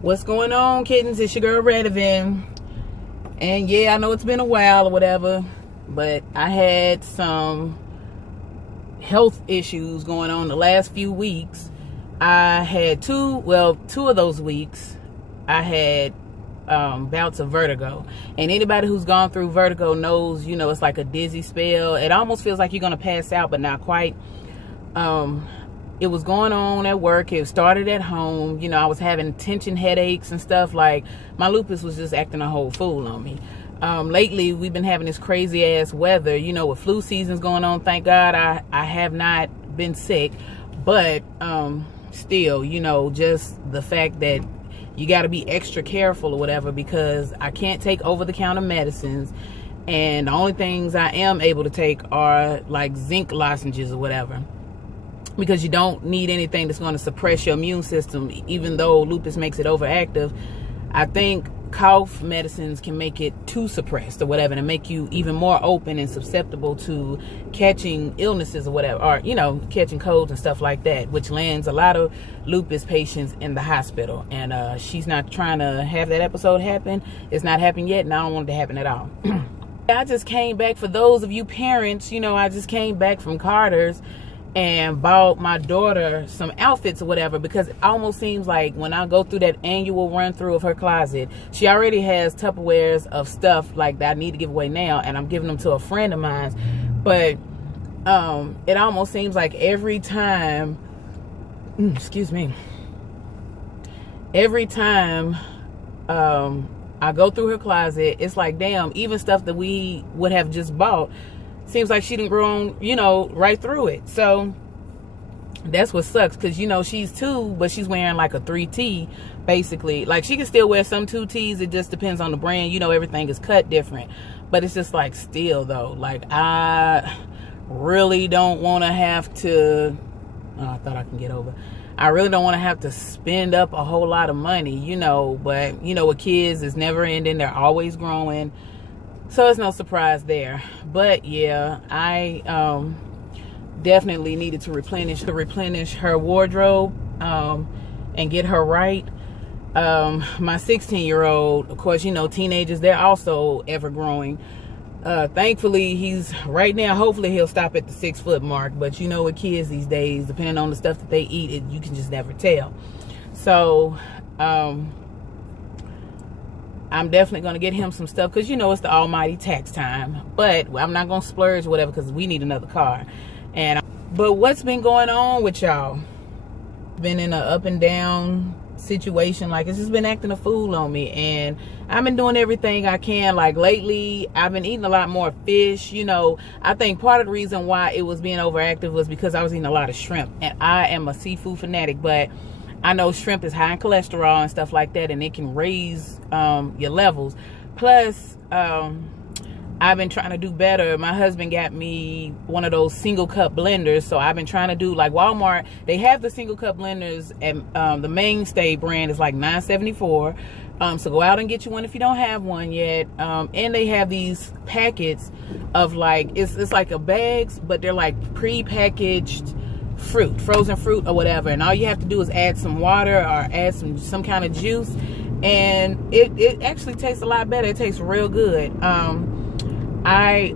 What's going on, kittens? It's your girl Redavyn. And yeah, I know it's been a while or whatever, but I had some health issues going on the last few weeks. I had two of those weeks I had bouts of vertigo. And anybody who's gone through vertigo knows, you know, it's like a dizzy spell. It almost feels like you're gonna pass out, but not quite. It was going on at work. It started at home. You know, I was having tension headaches and stuff. Like, my lupus was just acting a whole fool on me. Lately, we've been having this crazy ass weather, you know, with flu seasons going on. Thank God I have not been sick. But still, you know, just the fact that you got to be extra careful or whatever, because I can't take over-the-counter medicines. And the only things I am able to take are like zinc lozenges or whatever, because you don't need anything that's going to suppress your immune system. Even though lupus makes it overactive, I think cough medicines can make it too suppressed or whatever, and make you even more open and susceptible to catching illnesses or whatever, or, you know, catching colds and stuff like that, which lands a lot of lupus patients in the hospital. And she's not trying to have that episode happen. It's not happening yet, and I don't want it to happen at all. I just came back, for those of you parents, you know, I just came back from Carter's and bought my daughter some outfits or whatever, because it almost seems like when I go through that annual run through of her closet, she already has Tupperwares of stuff like that I need to give away now, and I'm giving them to a friend of mine. But it almost seems like every time every time I go through her closet, it's like, damn, even stuff that we would have just bought, seems like she didn't grow on, you know, right through it. So that's what sucks, because, you know, she's 2, but she's wearing like a 3T, basically. Like, she can still wear some 2Ts. It just depends on the brand. You know, everything is cut different. But it's just like, still, though, like, I really don't want to have to, I thought I can get over. I really don't want to have to spend up a whole lot of money, you know. But, you know, with kids, it's never ending. They're always growing. So it's no surprise there. But yeah, I definitely needed to replenish her wardrobe and get her right. My 16-year-old, of course, you know, teenagers, they're also ever growing. Thankfully, he's right now, hopefully he'll stop at the 6-foot mark. But you know, with kids these days, depending on the stuff that they eat, you can just never tell. So I'm definitely going to get him some stuff, because, you know, it's the almighty tax time. But I'm not going to splurge or whatever, because we need another car. But what's been going on with y'all? Been in an up and down situation. Like, it's just been acting a fool on me. And I've been doing everything I can. Like, lately, I've been eating a lot more fish. You know, I think part of the reason why it was being overactive was because I was eating a lot of shrimp. And I am a seafood fanatic, but I know shrimp is high in cholesterol and stuff like that, and it can raise your levels. Plus, I've been trying to do better. My husband got me one of those single cup blenders, so I've been trying to do, like, Walmart, they have the single cup blenders, and the mainstay brand is like $9.74. So go out and get you one if you don't have one yet. And they have these packets of, like, it's like a bags, but they're like pre-packaged fruit, frozen fruit or whatever, and all you have to do is add some water or add some kind of juice, and it actually tastes a lot better. It tastes real good. I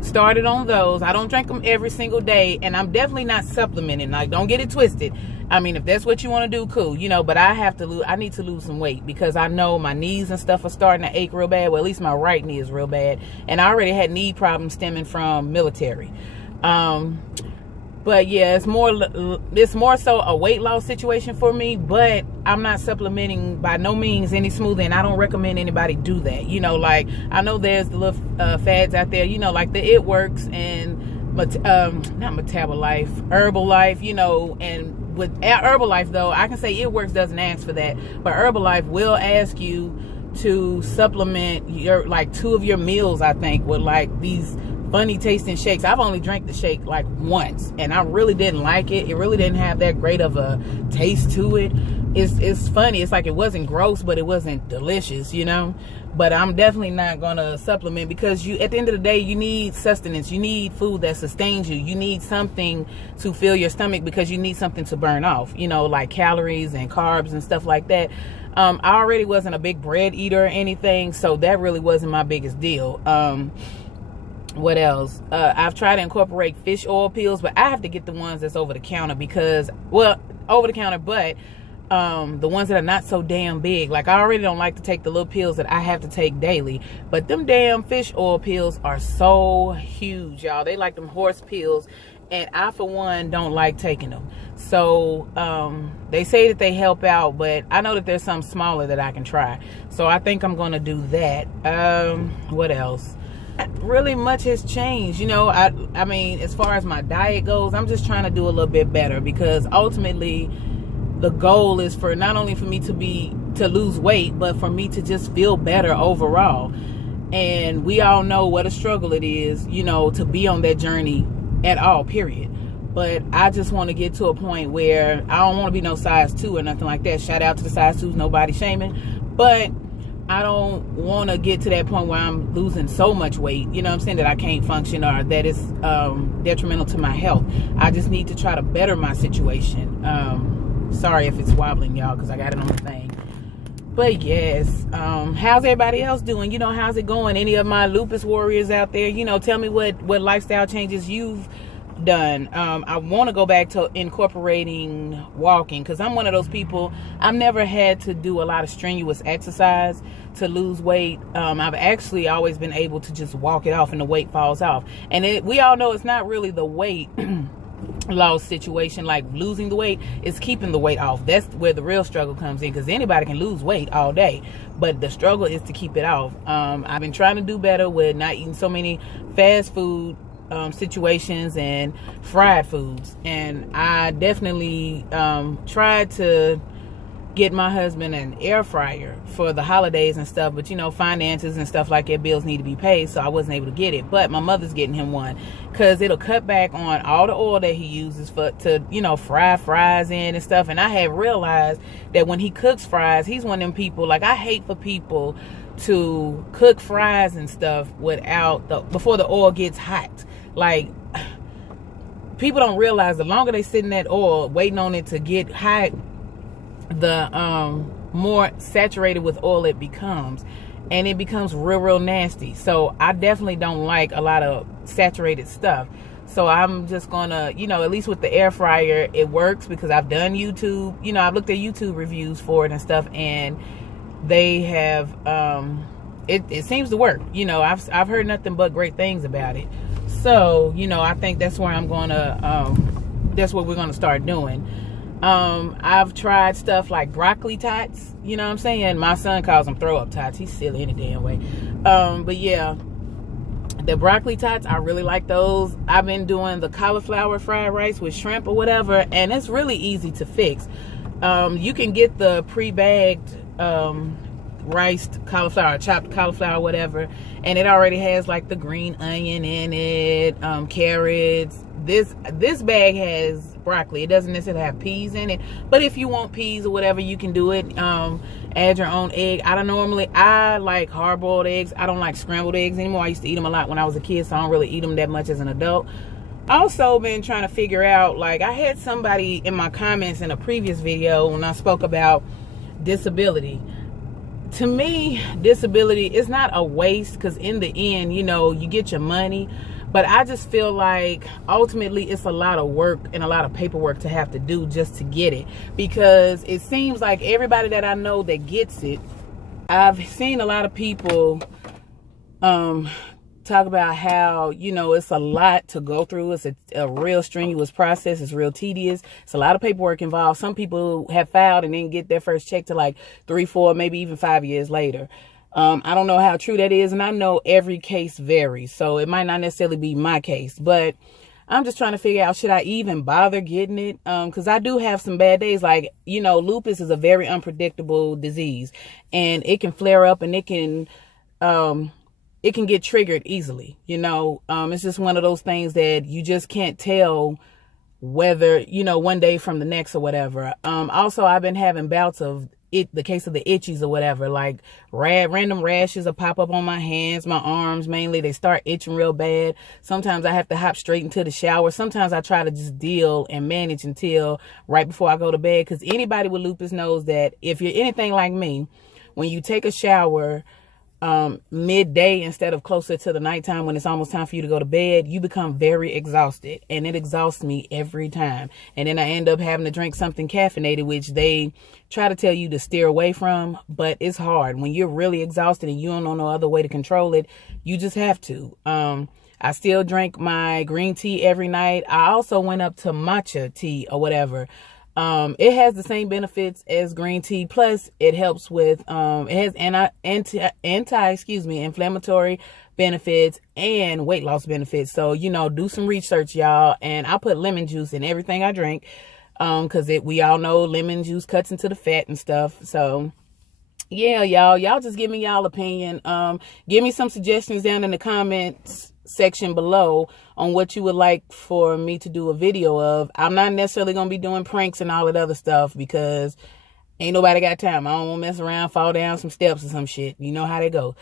started on those. I don't drink them every single day, and I'm definitely not supplementing. Like, don't get it twisted. I mean, if that's what you want to do, cool, you know. But I need to lose some weight, because I know my knees and stuff are starting to ache real bad. Well, at least my right knee is real bad, and I already had knee problems stemming from military. But yeah, it's more so a weight loss situation for me. But I'm not supplementing by no means any smoother, and I don't recommend anybody do that. You know, like, I know there's the little fads out there, you know, like the It Works and not Metabolife, Herbalife, you know. And with Herbalife, though, I can say It Works doesn't ask for that, but Herbalife will ask you to supplement your, like, 2 of your meals, I think, with like these funny tasting shakes. I've only drank the shake like once, and I really didn't like it. It really didn't have that great of a taste to it. It's funny. It's like, it wasn't gross, but it wasn't delicious, you know. but I'm definitely not gonna supplement, because at the end of the day, you need sustenance. You need food that sustains you. You need something to fill your stomach, because you need something to burn off, like calories and carbs and stuff like that. I already wasn't a big bread eater or anything, so that really wasn't my biggest deal. What else? I've tried to incorporate fish oil pills, but I have to get the ones that's over the counter, because, well, over the counter, but the ones that are not so damn big. Like, I already don't like to take the little pills that I have to take daily, but them damn fish oil pills are so huge, y'all. They like them horse pills, and I, for one, don't like taking them. So they say that they help out, but I know that there's some smaller that I can try, so I think I'm gonna do that. What else? Really much has changed, I mean, as far as my diet goes, I'm just trying to do a little bit better, because ultimately the goal is for not only for me to lose weight, but for me to just feel better overall. And we all know what a struggle it is, to be on that journey at all, period. But I just want to get to a point where I don't want to be no size 2 or nothing like that. Shout out to the size 2s, nobody shaming, but I don't want to get to that point where I'm losing so much weight, that I can't function, or that it's detrimental to my health. I just need to try to better my situation. Sorry if it's wobbling, y'all, because I got it on the thing. But yes, how's everybody else doing? How's it going? Any of my lupus warriors out there, tell me what lifestyle changes you've done. I want to go back to incorporating walking, because I'm one of those people. I've never had to do a lot of strenuous exercise to lose weight. I've actually always been able to just walk it off and the weight falls off. And we all know it's not really the weight loss situation, like losing the weight. It's keeping the weight off. That's where the real struggle comes in, because anybody can lose weight all day, but the struggle is to keep it off. I've been trying to do better with not eating so many fast food situations and fried foods, and I definitely tried to get my husband an air fryer for the holidays and stuff, but finances and stuff like that, bills need to be paid, so I wasn't able to get it. But my mother's getting him one, because it'll cut back on all the oil that he uses to fry fries in and stuff. And I had realized that when he cooks fries, he's one of them people, like, I hate for people to cook fries and stuff before the oil gets hot. Like, people don't realize the longer they sit in that oil waiting on it to get hot, the more saturated with oil it becomes, and it becomes real nasty. So I definitely don't like a lot of saturated stuff. So I'm just gonna, at least with the air fryer, it works, because I've done YouTube, I've looked at YouTube reviews for it and stuff, and they have it seems to work. I've heard nothing but great things about it. So I think that's where I'm gonna that's what we're gonna start doing. I've tried stuff like broccoli tots, my son calls them throw up tots. He's silly in a damn way. But yeah, the broccoli tots, I really like those. I've been doing the cauliflower fried rice with shrimp or whatever, and it's really easy to fix. You can get the pre-bagged riced cauliflower, chopped cauliflower, whatever, and it already has like the green onion in it, carrots. This bag has broccoli. It doesn't necessarily have peas in it, but if you want peas or whatever, you can do it. Add your own egg. I like hard-boiled eggs. I don't like scrambled eggs anymore. I used to eat them a lot when I was a kid, so I don't really eat them that much as an adult. Also been trying to figure out, like, I had somebody in my comments in a previous video when I spoke about disability. To me, disability is not a waste, because in the end, you get your money. But I just feel like ultimately it's a lot of work and a lot of paperwork to have to do just to get it, because it seems like everybody that I know that gets it, I've seen a lot of people talk about how, it's a lot to go through. It's a real strenuous process. It's real tedious. It's a lot of paperwork involved. Some people have filed and didn't get their first check till like 3, 4, maybe even 5 years later. I don't know how true that is, and I know every case varies, so it might not necessarily be my case, but I'm just trying to figure out, should I even bother getting it? Because I do have some bad days. Like, lupus is a very unpredictable disease, and it can flare up, and it can get triggered easily. It's just one of those things that you just can't tell whether, one day from the next or whatever. Also, I've been having bouts of the case of the itchies or whatever, like random rashes will pop up on my hands, my arms mainly. They start itching real bad. Sometimes I have to hop straight into the shower. Sometimes I try to just deal and manage until right before I go to bed, because anybody with lupus knows that if you're anything like me, when you take a shower midday instead of closer to the nighttime when it's almost time for you to go to bed, you become very exhausted, and it exhausts me every time. And then I end up having to drink something caffeinated, which they try to tell you to steer away from, but it's hard when you're really exhausted and you don't know no other way to control it. You just have to. I still drink my green tea every night. I also went up to matcha tea or whatever. It has the same benefits as green tea, plus it helps with, it has anti-inflammatory benefits and weight loss benefits. So, you know, do some research, y'all. And I put lemon juice in everything I drink, cause we all know lemon juice cuts into the fat and stuff. So yeah, y'all just give me y'all opinion. Give me some suggestions down in the comments section below on what you would like for me to do a video of. I'm not necessarily gonna be doing pranks and all that other stuff because ain't nobody got time. I don't want to mess around, fall down some steps or some shit. You know how they go.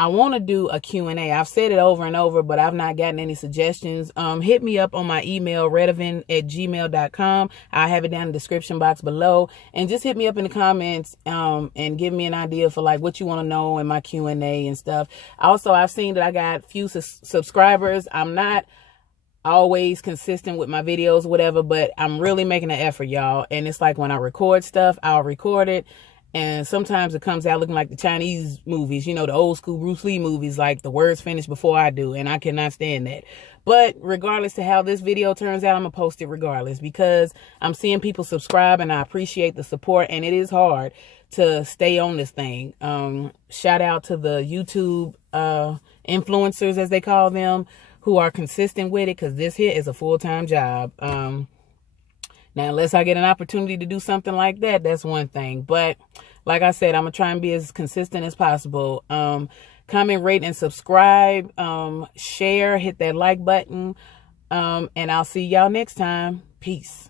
I want to do a Q&A. I've said it over and over, but I've not gotten any suggestions. Hit me up on my email, redavyn@gmail.com. I have it down in the description box below. And just hit me up in the comments and give me an idea for like what you want to know in my Q&A and stuff. Also, I've seen that I got few subscribers. I'm not always consistent with my videos or whatever, but I'm really making an effort, y'all. And it's like when I record stuff, I'll record it. And sometimes it comes out looking like the Chinese movies, you know, the old school Bruce Lee movies, like the words finish before I do. And I cannot stand that. But regardless to how this video turns out, I'm going to post it regardless because I'm seeing people subscribe and I appreciate the support. And it is hard to stay on this thing. Shout out to the YouTube influencers, as they call them, who are consistent with it, because this here is a full-time job. Now, unless I get an opportunity to do something like that, that's one thing. But like I said, I'm going to try and be as consistent as possible. Comment, rate, and subscribe. Share, hit that like button. And I'll see y'all next time. Peace.